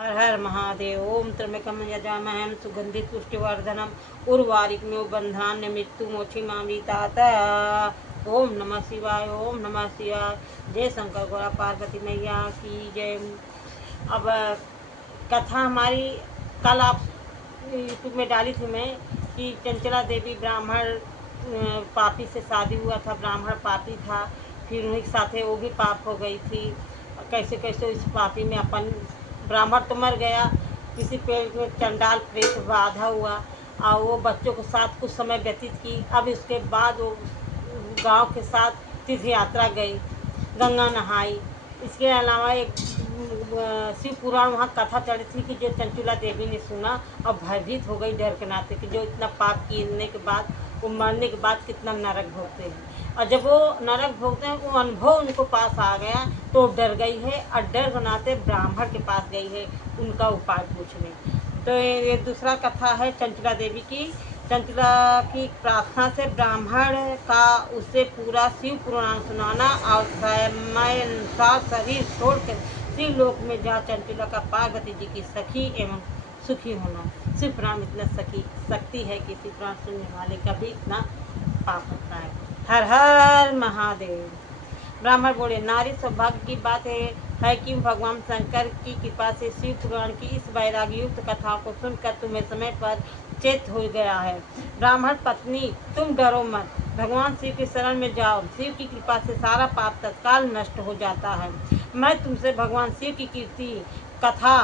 हर हर महादेव। ओम त्र्यंबकम यजामहं सुगंधित पुष्टिवर्धनम उर्वारुकमिव बन्धनान् मृत्युमोक्षीमामृतात्। ओम नमः शिवाय, ओम नमः शिवाय। जय शंकर गौरा पार्वती मैया की जय। अब कथा हमारी कल आप यूट्यूब में डाली थी मैं कि चंचला देवी ब्राह्मण पापी से शादी हुआ था, ब्राह्मण पापी था, फिर उन्हीं के साथ वो भी पाप हो गई थी। कैसे कैसे इस पापी में अपन ब्राह्मण तो मर गया, किसी पेड़ में चंडाल प्रेत बाधा हुआ और वो बच्चों के साथ कुछ समय व्यतीत की। अब इसके बाद वो गांव के साथ तीर्थ यात्रा गई, गंगा नहाई। इसके अलावा एक शिव पुराण वहाँ कथा चली थी कि जो चंचला देवी ने सुना और भयभीत हो गई डर के नाते कि जो इतना पाप करने के बाद वो मरने के बाद कितना नरक भोगते हैं। और जब वो नरक भोगते हैं वो अनुभव उनको पास आ गया तो डर गई है और डर के नाते ब्राह्मण के पास गई है उनका उपाय पूछने। तो ये दूसरा कथा है चंचला देवी की। चंचला की प्रार्थना से ब्राह्मण का उसे पूरा शिव पुराण सुनाना और समय अनुसार शरीर छोड़कर शिव लोक में जहाँ चंचला का पार्वती जी की सखी एवं सुखी होना। शिव पुराण इतना शक्ति है कि शिव पुराण सुनने वाले का भी इतना पाप होता है। हर हर महादेव। ब्राह्मण बोले, नारी सौभाग्य की बात है कि भगवान शंकर की कृपा से शिव पुराण की इस वैराग्य युक्त कथा को सुनकर तुम्हें समय पर चेत हो गया है। ब्राह्मण पत्नी, तुम डरो मत, भगवान शिव की शरण में जाओ। शिव की कृपा से सारा पाप तत्काल नष्ट हो जाता है। मैं तुमसे भगवान शिव की कीर्ति कथा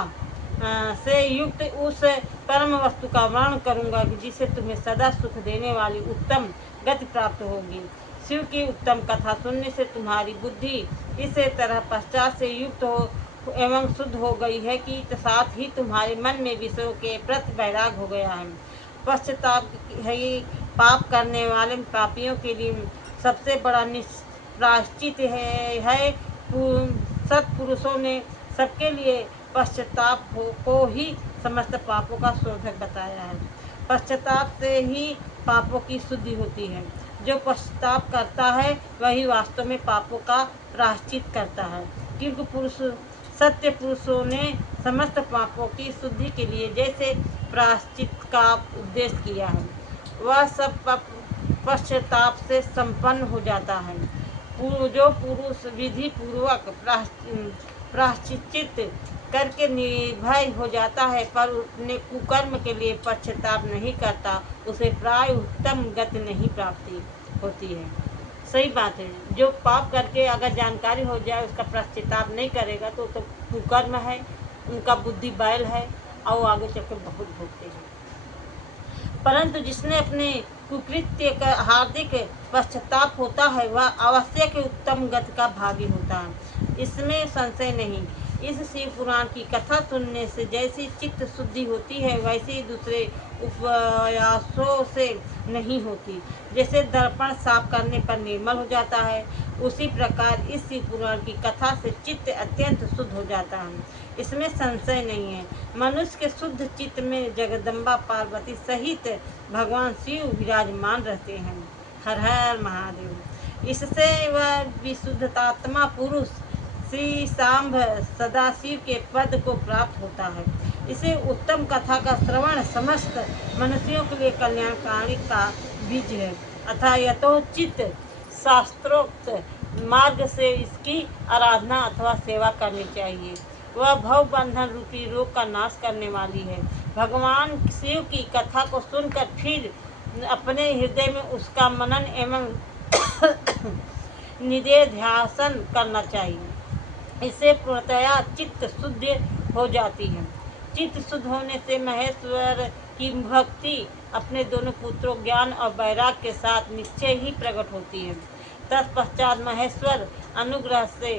से युक्त उस परम वस्तु का वर्णन करूंगा जिसे तुम्हें सदा सुख देने वाली उत्तम गति प्राप्त होगी। शिव की उत्तम कथा सुनने से तुम्हारी बुद्धि इस तरह पश्चात से युक्त हो एवं शुद्ध हो गई है कि साथ ही तुम्हारे मन में विषयों के प्रति वैराग हो गया है। पश्चाताप है पाप करने वाले पापियों के लिए सबसे बड़ा प्रायश्चित है। सत्पुरुषों ने सबके लिए पश्चाताप को ही समस्त पापों का शोधक बताया है। पश्चाताप से ही पापों की शुद्धि होती है। जो पश्चाताप करता है वही वास्तव में पापों का प्रायश्चित करता है, क्योंकि सत्य पुरुषों ने समस्त पापों की शुद्धि के लिए जैसे प्रायश्चित का उपदेश किया है वह सब पश्चाताप से संपन्न हो जाता है। जो पुरुष विधि पूर्वक प्रायश्चित करके निर्भय हो जाता है पर अपने कुकर्म के लिए पश्चाताप नहीं करता, उसे प्राय उत्तम गति नहीं प्राप्ति होती है। सही बात है। जो पाप करके अगर जानकारी हो जाए उसका पश्चाताप नहीं करेगा तो कुकर्म है, उनका बुद्धि बैल है और आगे चल कर बहुत भोगते हैं। परंतु जिसने अपने कुकृत्य का हार्दिक पश्चाताप होता है वह अवश्य उत्तम गति का भागी होता है, इसमें संशय नहीं। इस शिव पुराण की कथा सुनने से जैसी चित्त शुद्धि होती है वैसे दूसरे उपयासों से नहीं होती। जैसे दर्पण साफ करने पर निर्मल हो जाता है उसी प्रकार इस शिव पुराण की कथा से चित्त अत्यंत शुद्ध हो जाता है, इसमें संशय नहीं है। मनुष्य के शुद्ध चित्त में जगदम्बा पार्वती सहित भगवान शिव विराजमान रहते हैं। हर हर महादेव। इससे वह विशुद्धात्मा पुरुष श्री सांब सदाशिव के पद को प्राप्त होता है। इसे उत्तम कथा का श्रवण समस्त मनुष्यों के लिए कल्याणकारी का बीज है, अतः यथोचित शास्त्रोक्त मार्ग से इसकी आराधना अथवा सेवा करनी चाहिए। वह भव बंधन रूपी रोग का नाश करने वाली है। भगवान शिव की कथा को सुनकर फिर अपने हृदय में उसका मनन एवं निधिध्यासन करना चाहिए। इससे पूर्णतया चित्त शुद्ध हो जाती है। चित्त शुद्ध होने से महेश्वर की भक्ति अपने दोनों पुत्रों ज्ञान और वैराग के साथ निश्चय ही प्रकट होती है। तत्पश्चात महेश्वर अनुग्रह से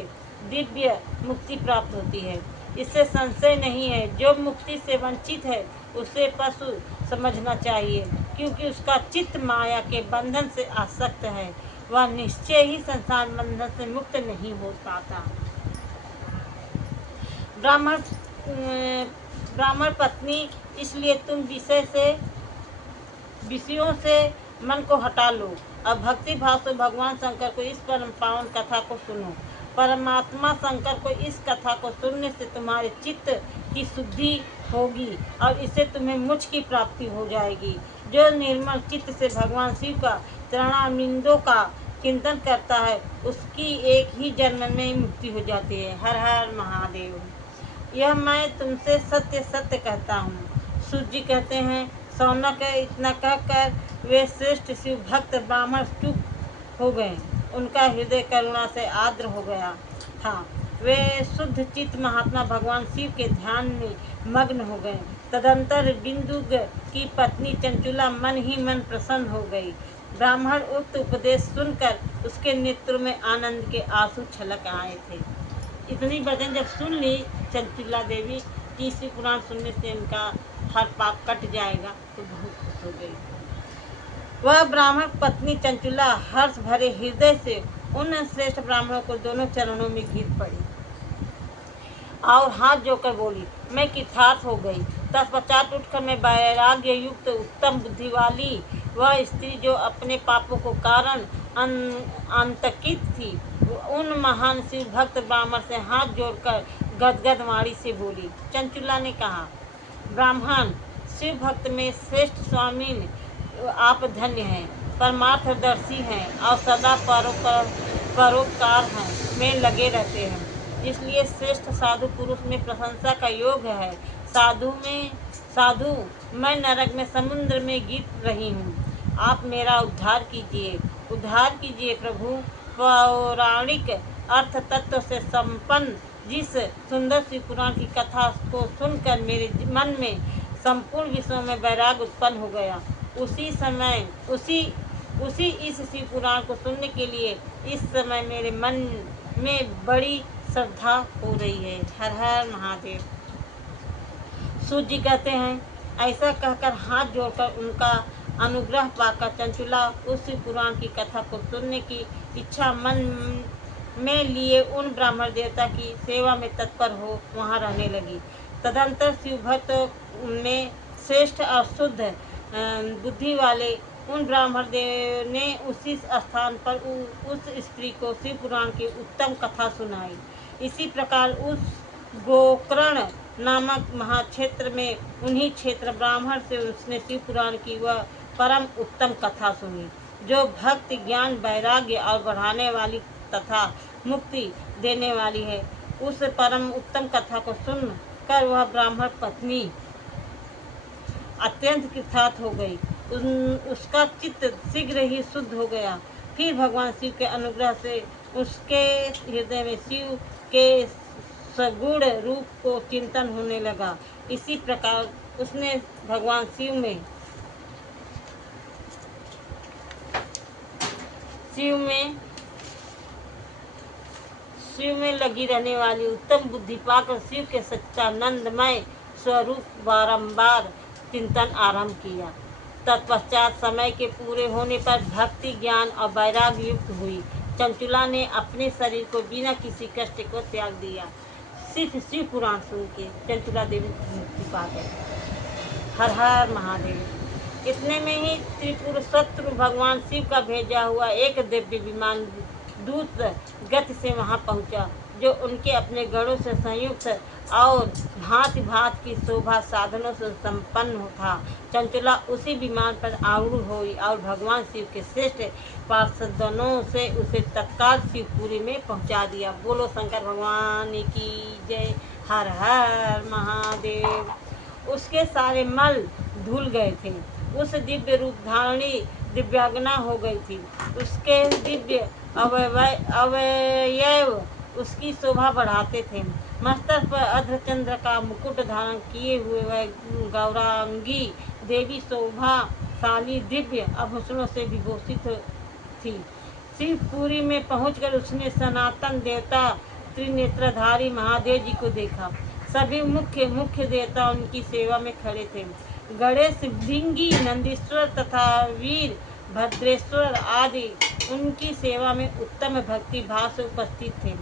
दिव्य मुक्ति प्राप्त होती है। इससे संशय नहीं है। जो मुक्ति से वंचित है उसे पशु समझना चाहिए, क्योंकि उसका चित्त माया के बंधन से आसक्त है, वह निश्चय ही संसार बंधन से मुक्त नहीं हो पाता। ब्राह्मण पत्नी, इसलिए तुम विषयों से मन को हटा लो और भक्ति भाव से भगवान शंकर को इस परम पावन कथा को सुनो। परमात्मा शंकर को इस कथा को सुनने से तुम्हारे चित्त की शुद्धि होगी और इससे तुम्हें मुझ की प्राप्ति हो जाएगी। जो निर्मल चित्त से भगवान शिव का चरणारविंदों का चिंतन करता है उसकी एक ही जन्म में मुक्ति हो जाती है। हर हर महादेव। यह मैं तुमसे सत्य सत्य कहता हूँ। सूर्य जी कहते हैं, सौनक इतना कहकर वे श्रेष्ठ शिव भक्त ब्राह्मण चुप हो गए। उनका हृदय करुणा से आर्द्र हो गया था। वे शुद्ध चित्त महात्मा भगवान शिव के ध्यान में मग्न हो गए। तदंतर बिंदुग की पत्नी चंचुला मन ही मन प्रसन्न हो गई। ब्राह्मण उक्त उपदेश सुनकर उसके नेत्रों में आनंद के आंसू छलक आए थे। इतनी वचन जब सुन ली चंचुला देवी कि शिव पुराण सुनने से उनका हर पाप कट जाएगा, तो बहुत खुश हो गई। वह ब्राह्मण पत्नी चंचुला हर्ष भरे हृदय से उन श्रेष्ठ ब्राह्मणों को दोनों चरणों में गिर पड़ी और हाथ जोड़कर बोली, मैं कृतार्थ हो गई। तत्पश्चात उठकर मैं वैराग्य युक्त उत्तम बुद्धि वाली वह स्त्री जो अपने पापों को कारण आतंकित थी, उन महान शिव भक्त ब्राह्मण से हाथ जोड़कर गदगद वाणी से बोली। चंचुला ने कहा, ब्राह्मण, शिव भक्त में श्रेष्ठ स्वामी आप धन्य हैं, परमार्थदर्शी हैं और सदा परोपकार हैं में लगे रहते हैं, इसलिए श्रेष्ठ साधु पुरुष में प्रशंसा का योग है। साधु मैं नरक में समुद्र में गिर रही हूँ, आप मेरा उद्धार कीजिए प्रभु। पौराणिक अर्थ तत्व से संपन्न जिस सुंदर शिव पुराण की कथा को सुनकर मेरे मन में संपूर्ण विश्व में वैराग उत्पन्न हो गया। उसी इस शिव पुराण को सुनने के लिए इस समय मेरे मन में बड़ी श्रद्धा हो रही है। हर हर महादेव। सूर्य जी कहते हैं, ऐसा कहकर हाथ जोड़कर उनका अनुग्रह पाकर चंचुला उस शिव पुराण की कथा को सुनने की इच्छा मन में लिए उन ब्राह्मण देवता की सेवा में तत्पर हो वहाँ रहने लगी। तदंतर शिव भक्त में श्रेष्ठ और शुद्ध बुद्धि वाले उन ब्राह्मण देव ने उसी स्थान पर उस स्त्री को शिव पुराण की उत्तम कथा सुनाई। इसी प्रकार उस गोकर्ण नामक महाक्षेत्र में उन्हीं क्षेत्र ब्राह्मण से उसने शिव पुराण की वह परम उत्तम कथा सुनी, जो भक्ति ज्ञान वैराग्य और बढ़ाने वाली तथा मुक्ति देने वाली है। उस परम उत्तम कथा को सुनकर वह ब्राह्मण पत्नी अत्यंत कृतार्थ हो गई। उसका चित्त शीघ्र ही शुद्ध हो गया। फिर भगवान शिव के अनुग्रह से उसके हृदय में शिव के सगुण रूप को चिंतन होने लगा। इसी प्रकार उसने भगवान शिव में लगी रहने वाली उत्तम बुद्धि पाकर शिव के सच्चानंदमय स्वरूप बारंबार चिंतन आरंभ किया। तत्पश्चात समय के पूरे होने पर भक्ति ज्ञान और वैराग्य युक्त हुई। चंचुला ने अपने शरीर को बिना किसी कष्ट को त्याग दिया। सिर्फ शिव पुराण सुन के चंचुला देवी मुक्ति पा गई। हर हर महादेव। इतने में ही त्रिपुर शत्रु भगवान शिव का भेजा हुआ एक दिव्य विमान दूत गति से वहां पहुंचा, जो उनके अपने गणों से संयुक्त और भांति भांति की शोभा साधनों से संपन्न था। चंचुला उसी विमान पर आरूढ़ हुई और भगवान शिव के श्रेष्ठ पार्षदों से उसे तत्काल शिवपुरी में पहुंचा दिया। बोलो शंकर भगवान की जय। हर हर महादेव। उसके सारे मल धुल गए थे। उस दिव्य रूप धारणी दिव्यांगना हो गई थी। उसके दिव्य अवयव उसकी शोभा बढ़ाते थे। मस्तक पर अर्धचंद्र का मुकुट धारण किए हुए वह गौरांगी देवी शोभाशाली दिव्य आभूषणों से विभूषित थी। शिवपुरी में पहुंचकर उसने सनातन देवता त्रिनेत्रधारी महादेव जी को देखा। सभी मुख्य देवता उनकी सेवा में खड़े थे। गणेश, भृंगी, नंदीश्वर तथा वीर भद्रेश्वर आदि उनकी सेवा में उत्तम भक्ति भाव से उपस्थित थे।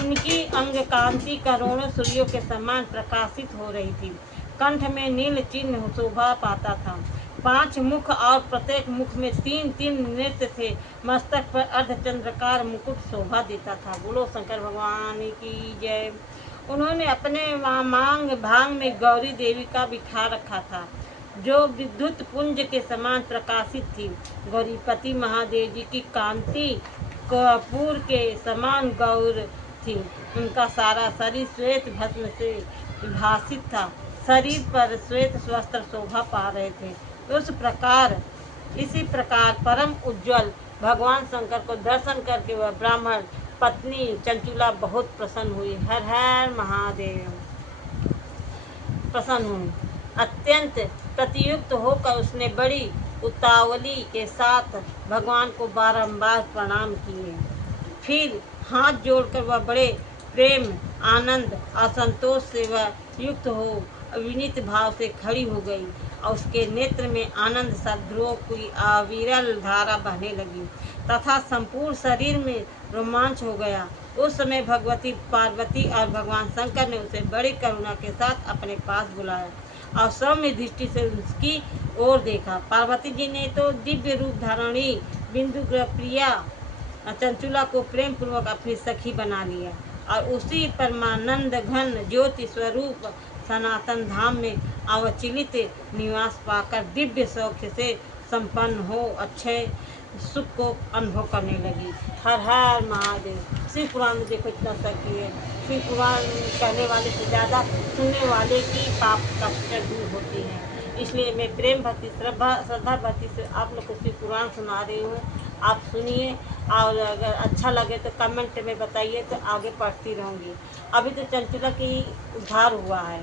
उनकी अंग कांति करोड़ों सूर्यों के समान प्रकाशित हो रही थी। कंठ में नील चिन्ह शोभा पाता था। 5 मुख और प्रत्येक मुख में 3 नेत्र थे। मस्तक पर अर्धचंद्रकार मुकुट शोभा देता था। बोलो शंकर भगवान की जय। उन्होंने अपने मांग भांग में गौरी देवी का बिठा रखा था, जो विद्युत पुंज के समान प्रकाशित थी। गौरीपति महादेव जी की कांति कपूर के समान गौर थी। उनका सारा शरीर श्वेत भस्म से भासित था। शरीर पर श्वेत वस्त्र शोभा पा रहे थे। इसी प्रकार परम उज्ज्वल भगवान शंकर को दर्शन करके वह ब्राह्मण पत्नी चंचुला बहुत प्रसन्न हुई। हर हर महादेव। प्रसन्न हुई। अत्यंत प्रतियुक्त होकर उसने बड़ी उतावली के साथ भगवान को बारंबार प्रणाम किए। फिर हाथ जोड़कर वह बड़े प्रेम, आनंद और संतोष से वह युक्त हो विनीत भाव से खड़ी हो गई और उसके नेत्र में आनंद सद्रोह की अविरल धारा बहने लगी तथा संपूर्ण शरीर में रोमांच हो गया। उस समय भगवती पार्वती और भगवान शंकर ने उसे बड़ी करुणा के साथ अपने पास बुलाया और सौम्य दृष्टि से उसकी ओर देखा। पार्वती जी ने तो दिव्य रूप धारणी बिंदु प्रिया चंचुला को प्रेम पूर्वक अपनी सखी बना लिया और उसी परमानंद घन ज्योति स्वरूप सनातन धाम में अवचलित निवास पाकर दिव्य सौख्य से संपन्न हो अच्छे सुख को अनुभव करने लगी। हर हर महादेव। शिव पुराण में देखो इतना शक्ति है। शिव पुराण कहने वाले से ज़्यादा सुनने वाले की पाप कष्ट दूर होती है। इसलिए मैं प्रेम भक्ति श्रद्धा भक्ति से आप लोग को शिव पुराण सुना रही हूँ। आप सुनिए और अगर अच्छा लगे तो कमेंट में बताइए, तो आगे पढ़ती रहूँगी। अभी तो चंचुला की उद्धार हुआ है।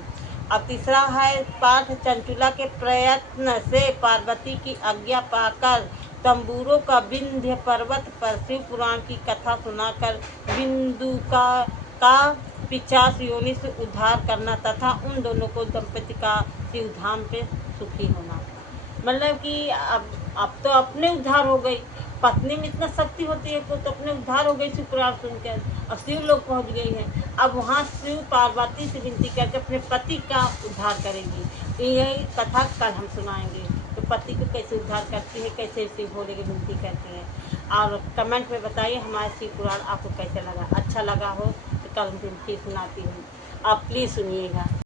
अब तीसरा है पाठ। चंचुला के प्रयत्न से पार्वती की आज्ञा पाकर तंबूरों का विंध्य पर्वत पर शिव पुराण की कथा सुनाकर बिंदु का पिशाच योनि से उद्धार करना तथा उन दोनों को दंपति का शिव धाम पे सुखी होना। मतलब कि अब तो अपने उद्धार हो गई। पत्नी में इतना शक्ति होती है तो अपने उद्धार हो गई शिव पुराण सुनकर, और शिव लोग पहुंच गई है। अब वहाँ शिव पार्वती से विनती करके अपने पति का उद्धार करेंगी। तो यही कथा कल हम सुनाएंगे, तो पति को कैसे उद्धार करती है, कैसे शिव भोले की विनती करती है। और कमेंट में बताइए हमारे शिव पुराण आपको कैसे लगा। अच्छा लगा हो तो कल फिर सुनाती हूँ, आप प्लीज़ सुनिएगा।